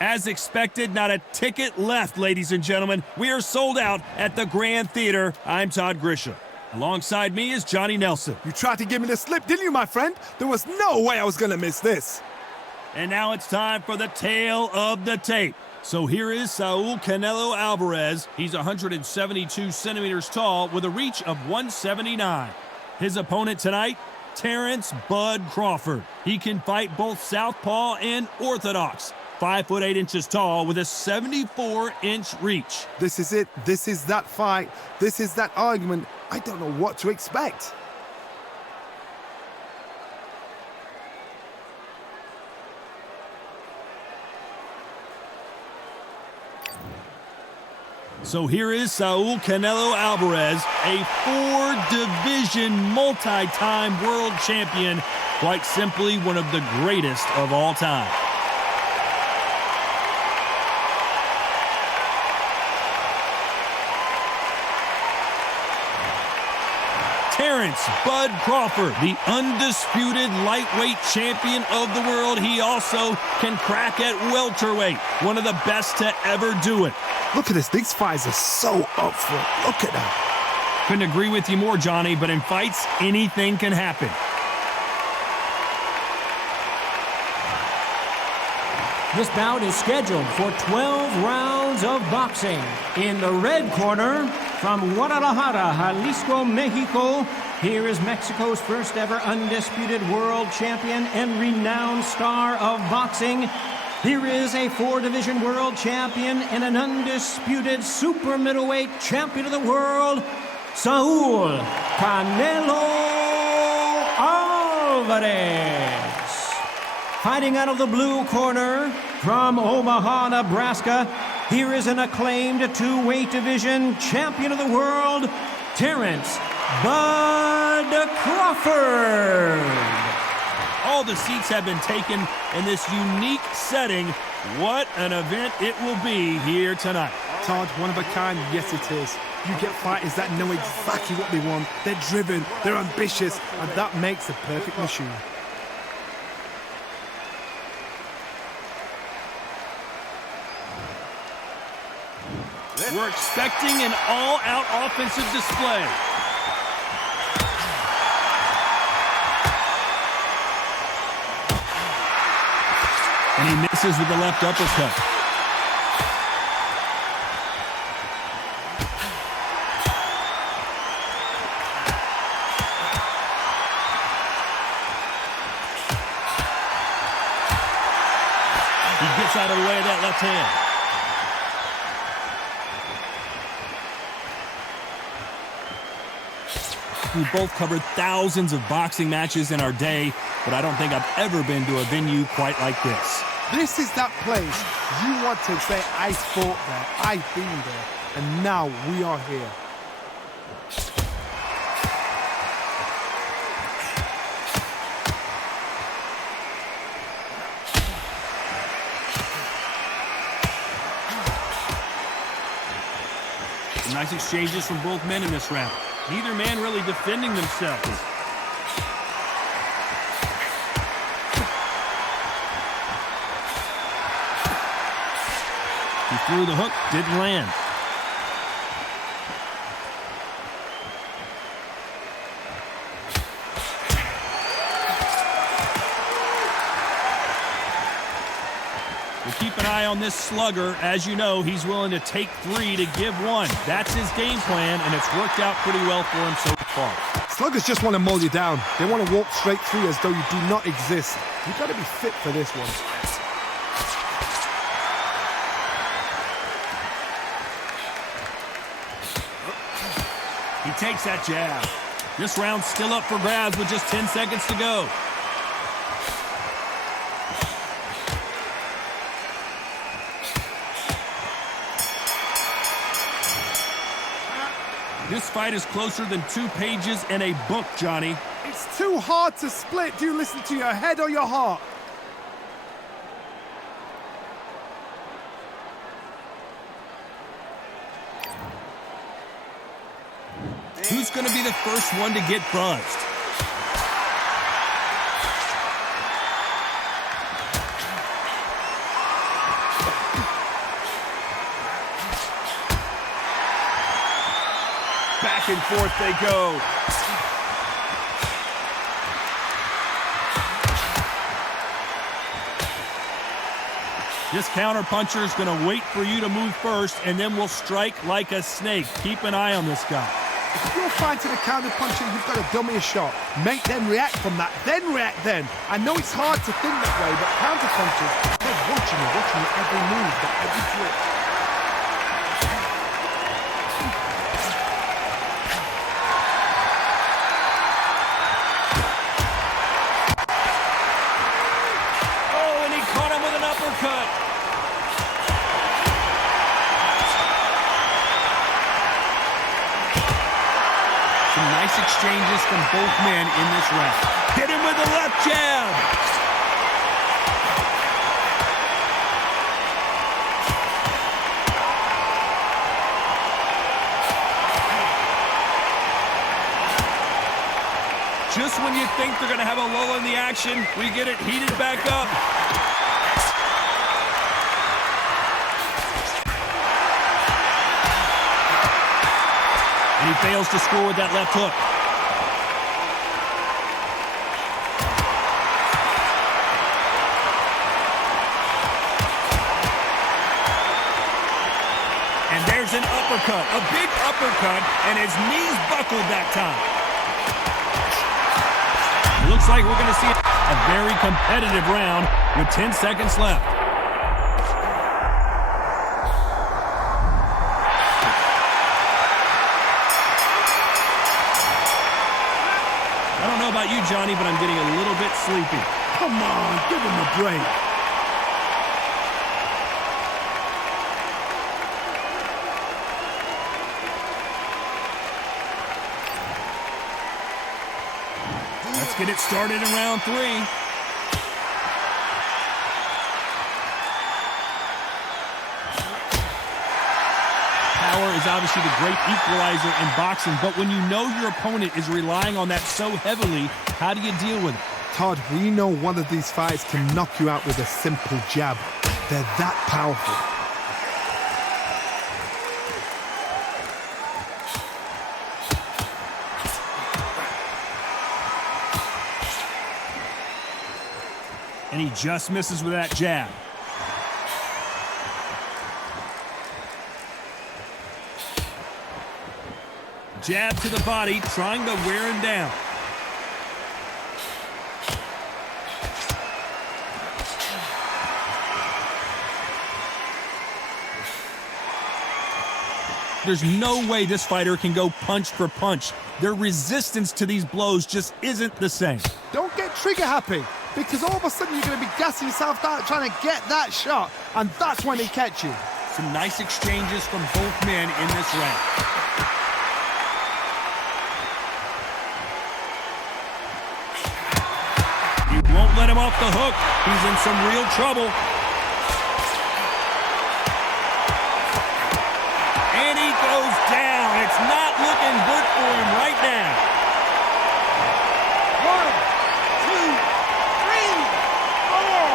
As expected, not a ticket left, ladies and gentlemen. We are sold out at the Grand Theater. I'm Todd Grisham. Alongside me is Johnny Nelson. You tried to give me the slip, didn't you, my friend? There was no way I was going to miss this. And now it's time for the tale of the tape. So here is Saul Canelo Alvarez. He's 172 centimeters tall with a reach of 179. His opponent tonight, Terence "Bud" Crawford. He can fight both southpaw and orthodox. 5 foot 8 inches tall with a 74-inch reach. This is it. This is that fight. This is that argument. I don't know what to expect. So here is Saul Canelo Alvarez, a 4-division multi-time world champion, quite simply one of the greatest of all time. Terence "Bud" Crawford, the undisputed lightweight champion of the world. He also can crack at welterweight, one of the best to ever do it. Look at this. These fighters are so up for it. Look at that. Couldn't agree with you more, Johnny, but in fights, anything can happen. This bout is scheduled for 12 rounds of boxing. In the red corner, from Guadalajara, Jalisco, Mexico, here is Mexico's first ever undisputed world champion and renowned star of boxing. Here is a 4-division world champion and an undisputed super middleweight champion of the world, Saul Canelo Alvarez. Fighting out of the blue corner, from Omaha, Nebraska, here is an acclaimed 2-weight division champion of the world, Terence "Bud" Crawford. All the seats have been taken in this unique setting. What an event it will be here tonight. Todd, one of a kind, yes it is. You get fighters that know exactly what they want. They're driven, they're ambitious, and that makes a perfect machine. We're expecting an all-out offensive display. And he misses with the left uppercut. He gets out of the way of that left hand. We both covered thousands of boxing matches in our day, but I don't think I've ever been to a venue quite like this. This is that place you want to say, I fought there, I've been there, and now we are here. Nice exchanges from both men in this round. Neither man really defending themselves. He threw the hook, didn't land. We'll keep an eye on this slugger. As you know, he's willing to take 3 to give 1. That's his game plan, and it's worked out pretty well for him so far. Sluggers just want to mow you down. They want to walk straight through as though you do not exist. You've got to be fit for this one. He takes that jab. This round's still up for grabs with just 10 seconds to go. This fight is closer than 2 pages in a book, Johnny. It's too hard to split. Do you listen to your head or your heart? Who's going to be the first one to get buzzed? Back and forth they go. This counterpuncher is going to wait for you to move first, and then will strike like a snake. Keep an eye on this guy. If you're fighting a counterpuncher, you've got to dummy a shot. Make them react from that, then react then. I know it's hard to think that way, but counterpunchers, they're watching you every move, every flip. Oh, and he caught him with an uppercut. Nice exchanges from both men in this round. Hit him with the left jab. Just when you think they're going to have a lull in the action, we get it heated back up. And he fails to score with that left hook. And there's an uppercut, a big uppercut, and his knees buckled that time. It looks like we're going to see a very competitive round with 10 seconds left. I don't know about you, Johnny, but I'm getting a little bit sleepy. Come on, give him a break. Let's get it started in round 3. Power is obviously the great equalizer in boxing, but when you know your opponent is relying on that so heavily, how do you deal with it? Todd, we know one of these fights can knock you out with a simple jab. They're that powerful. And he just misses with that jab. Jab to the body, trying to wear him down. There's no way this fighter can go punch for punch. Their resistance to these blows just isn't the same. Don't get trigger happy, because all of a sudden you're going to be gassing yourself out trying to get that shot, and that's when they catch you. Some nice exchanges from both men in this round. He won't let him off the hook. He's in some real trouble. And he goes down. It's not looking good for him right now. 1, 2, 3, 4.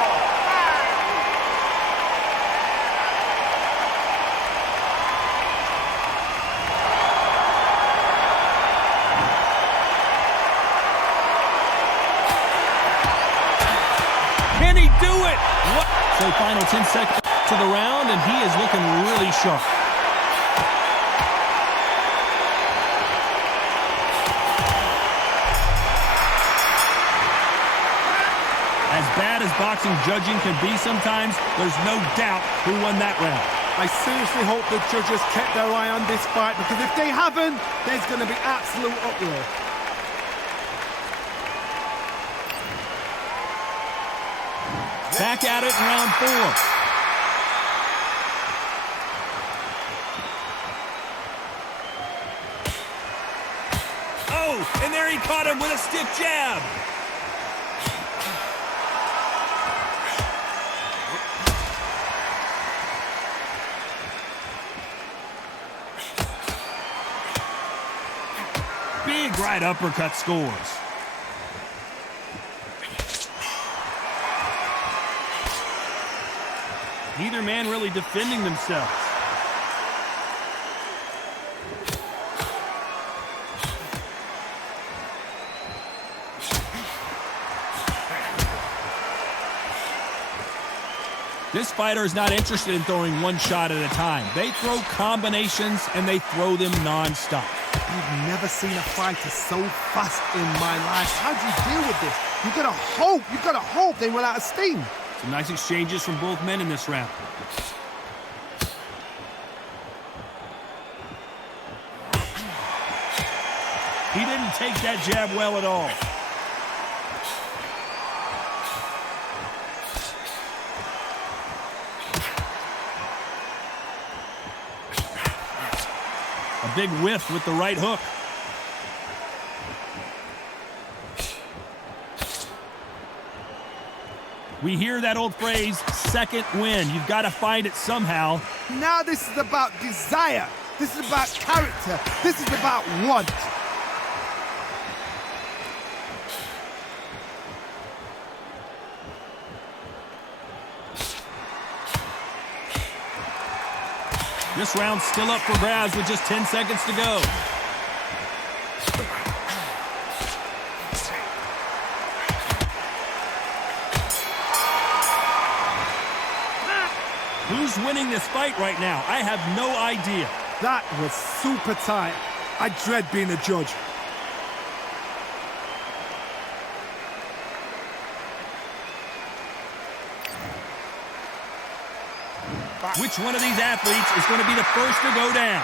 Can he do it? What? So final 10 seconds to the round, and he is looking really sharp. As bad as boxing judging can be sometimes, there's no doubt who won that round. I seriously hope the judges kept their eye on this fight, because if they haven't, there's going to be absolute uproar. Back at it in round 4. Oh, and there he caught him with a stiff jab. Big right uppercut scores. Neither man really defending themselves. This fighter is not interested in throwing one shot at a time. They throw combinations, and they throw them non-stop. I've never seen a fighter so fast in my life. How do you deal with this? You've got to hope they run out of steam. Some nice exchanges from both men in this round. He didn't take that jab well at all. A big whiff with the right hook. We hear that old phrase, second win. You've got to find it somehow. Now this is about desire. This is about character. This is about want. This round's still up for grabs with just 10 seconds to go. Who's winning this fight right now? I have no idea. That was super tight. I dread being a judge. Which one of these athletes is going to be the first to go down?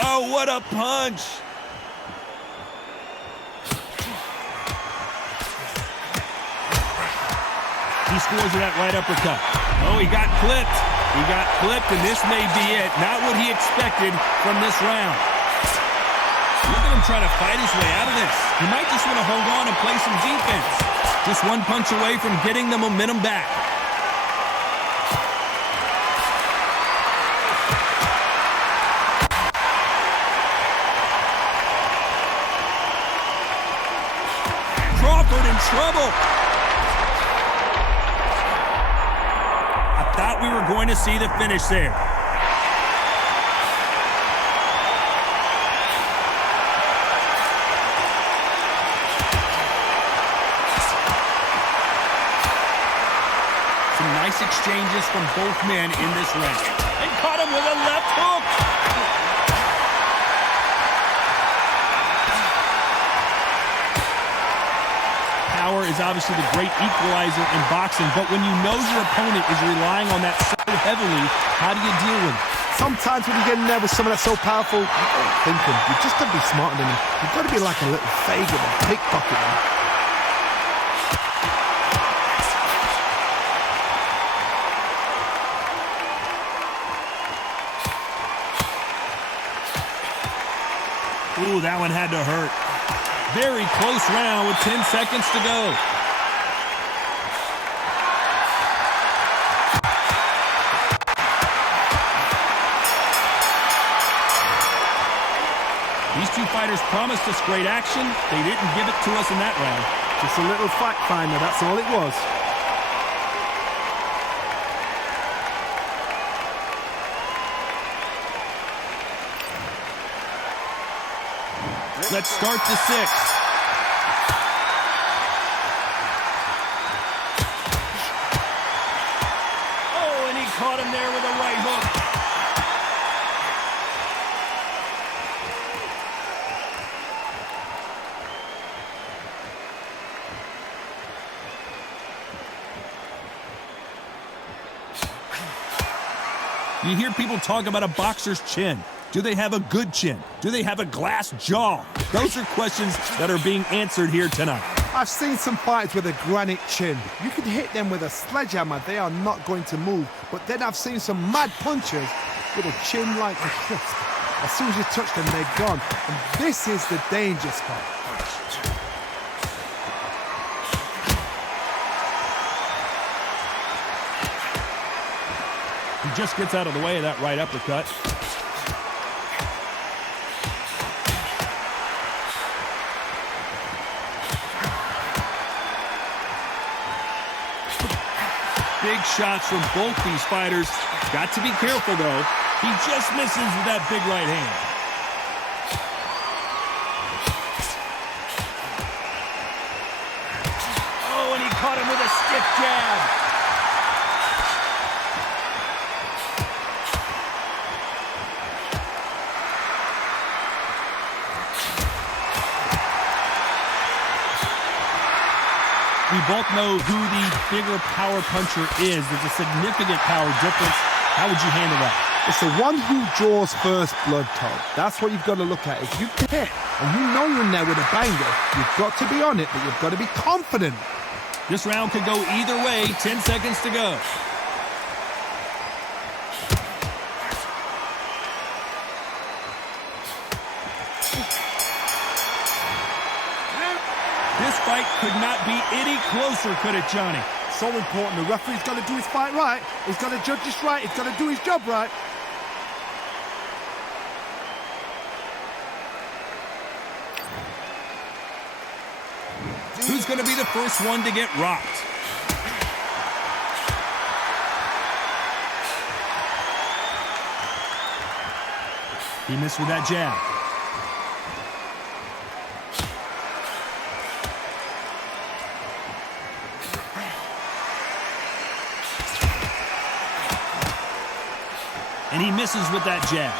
Oh, what a punch! He scores with that right uppercut. Oh, he got clipped. He got clipped, and this may be it. Not what he expected from this round. Look at him trying to fight his way out of this. He might just want to hold on and play some defense. Just one punch away from getting the momentum back. Crawford in trouble. Thought we were going to see the finish there. Some nice exchanges from both men in this round. And caught him with a left hook. Power is obviously the great equalizer in boxing, but when you know your opponent is relying on that so heavily, how do you deal with it? Sometimes when you get in there with someone that's so powerful, thinking, you just got to be smarter than him. You've got to be like a little faggot and pickpocket him. Ooh, that one had to hurt. Very close round with 10 seconds to go. These two fighters promised us great action. They didn't give it to us in that round. Just a little fact finder, that's all it was. Let's start the sixth. Oh, and he caught him there with a right hook. You hear people talk about a boxer's chin. Do they have a good chin? Do they have a glass jaw? Those are questions that are being answered here tonight. I've seen some fighters with a granite chin. You can hit them with a sledgehammer, they are not going to move. But then I've seen some mad punchers with a chin like a crisp. As soon as you touch them, they're gone. And this is the danger spot. He just gets out of the way of that right uppercut. big shots from both these fighters. Got to be careful, though. He just misses with that big right hand. Oh, and he caught him with a stiff jab. We both know who the bigger power puncher is. There's a significant power difference. How would you handle that? It's the one who draws first blood, Todd. That's what you've got to look at. If you hit and you know you're in there with a banger, you've got to be on it, but you've got to be confident. This round could go either way. 10 seconds to go. This fight could not be any closer, could it, Johnny? So important. The referee's got to do his fight right. He's got to judge this right. He's got to do his job right. Who's going to be the first one to get rocked? He missed with that jab. And he misses with that jab.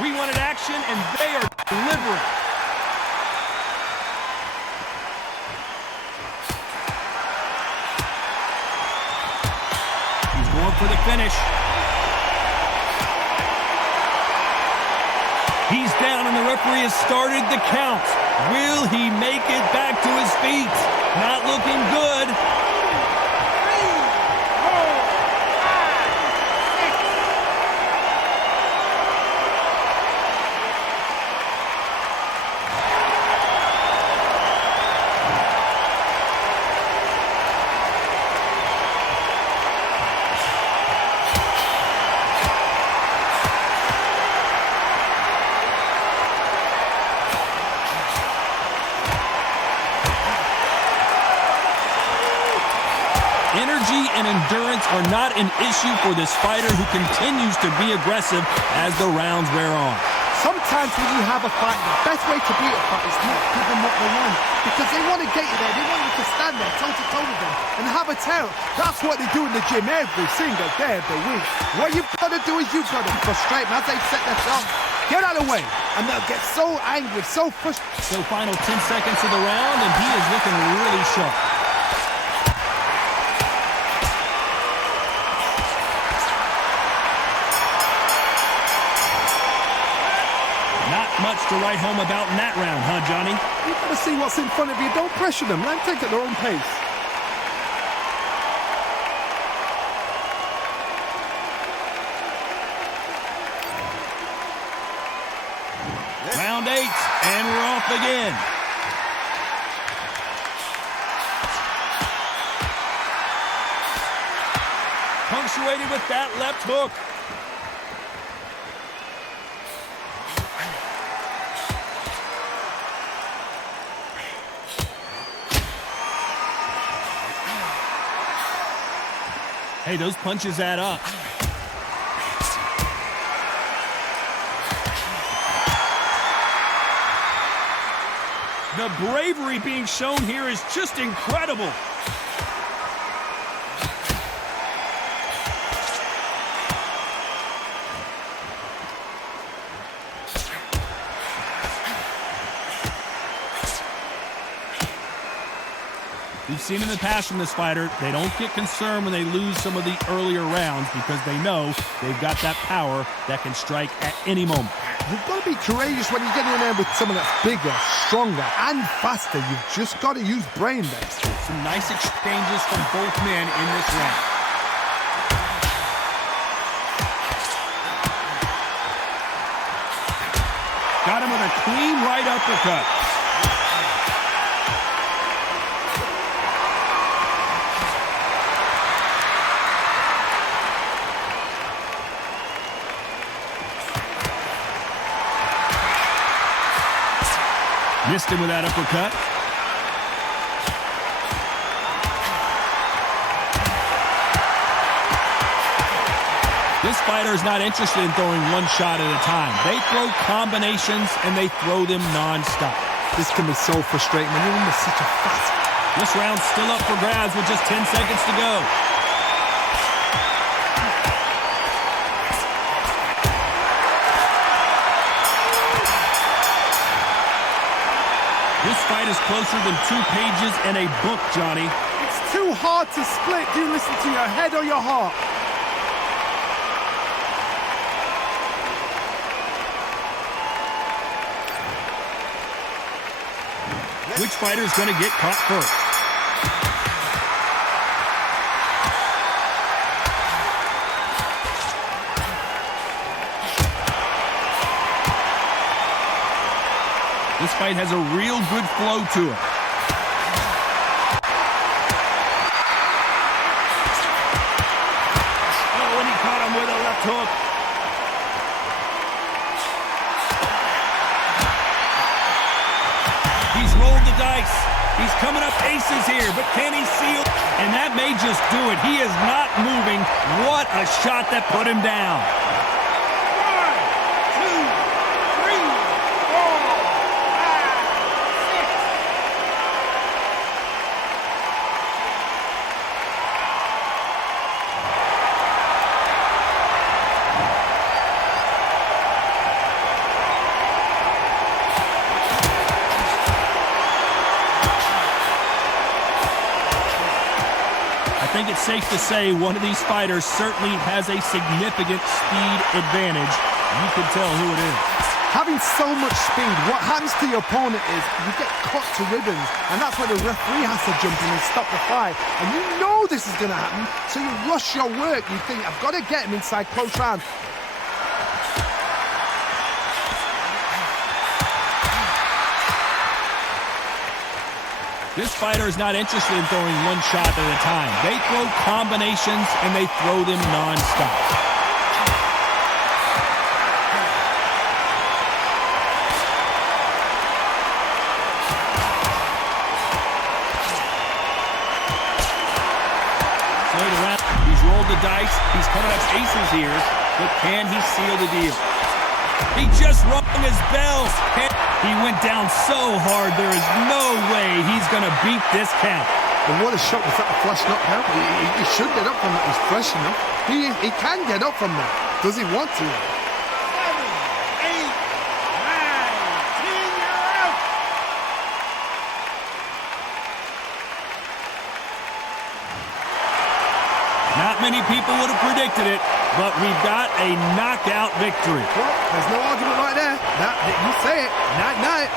We wanted action, and they are delivering. He's going for the finish. He's down, and the referee has started the count. Will he make it back to his feet? Not looking good. 3 Energy and endurance are not an issue for this fighter who continues to be aggressive as the rounds wear on. Sometimes when you have a fight, the best way to beat a fight is not give them what they want. Because they want to get you there. They want you to stand there toe-to-toe with them and have a tail. That's what they do in the gym every single day of the week. What you've got to do is you've got to frustrate them as they set themselves. Get out of the way. And they'll get so angry, so frustrated. So final 10 seconds of the round, and he is looking really sharp. Much to write home about in that round, huh, Johnny? You've got to see what's in front of you. Don't pressure them. Let them take it at their own pace. Round 8, and we're off again. Punctuated with that left hook. Hey, those punches add up. The bravery being shown here is just incredible. We've seen in the past from this fighter, they don't get concerned when they lose some of the earlier rounds because they know they've got that power that can strike at any moment. You've got to be courageous when you get in there with someone that's bigger, stronger, and faster. You've just got to use brain there. Some nice exchanges from both men in this round. Got him with a clean right uppercut. Missed him with that uppercut. This fighter is not interested in throwing one shot at a time. They throw combinations, and they throw them non-stop. This can be so frustrating when you're under such a fast. This round's still up for grabs with just 10 seconds to go. This fight is closer than 2 pages in a book, Johnny. It's too hard to split. Do you listen to your head or your heart? Which fighter is going to get caught first? This fight has a real good flow to it. Oh, and he caught him with a left hook. He's rolled the dice. He's coming up aces here, but can he seal? And that may just do it. He is not moving. What a shot that put him down. 1, 2, 3, 5, 6. I think it's safe to say one of these fighters certainly has a significant speed advantage. You can tell who it is. Having so much speed, what happens to your opponent is you get cut to ribbons, and that's where the referee has to jump in and stop the fight. And you know this is going to happen, so you rush your work. You think, I've got to get him inside close round. This fighter is not interested in throwing one shot at a time. They throw combinations, and they throw them non-stop. He's rolled the dice. He's coming up aces here, but can he seal the deal? He just rung his bell. He went down so hard, there is no way he's going to beat this count. And what a shot was that, a flash knockout? He should get up from that. He's fresh enough. He can get up from that. Does he want to? 7, 8, 9, 10, you're out. Not many people would have predicted it, but we've got a knockout victory. Well, there's no argument right there. You say it. Night, night.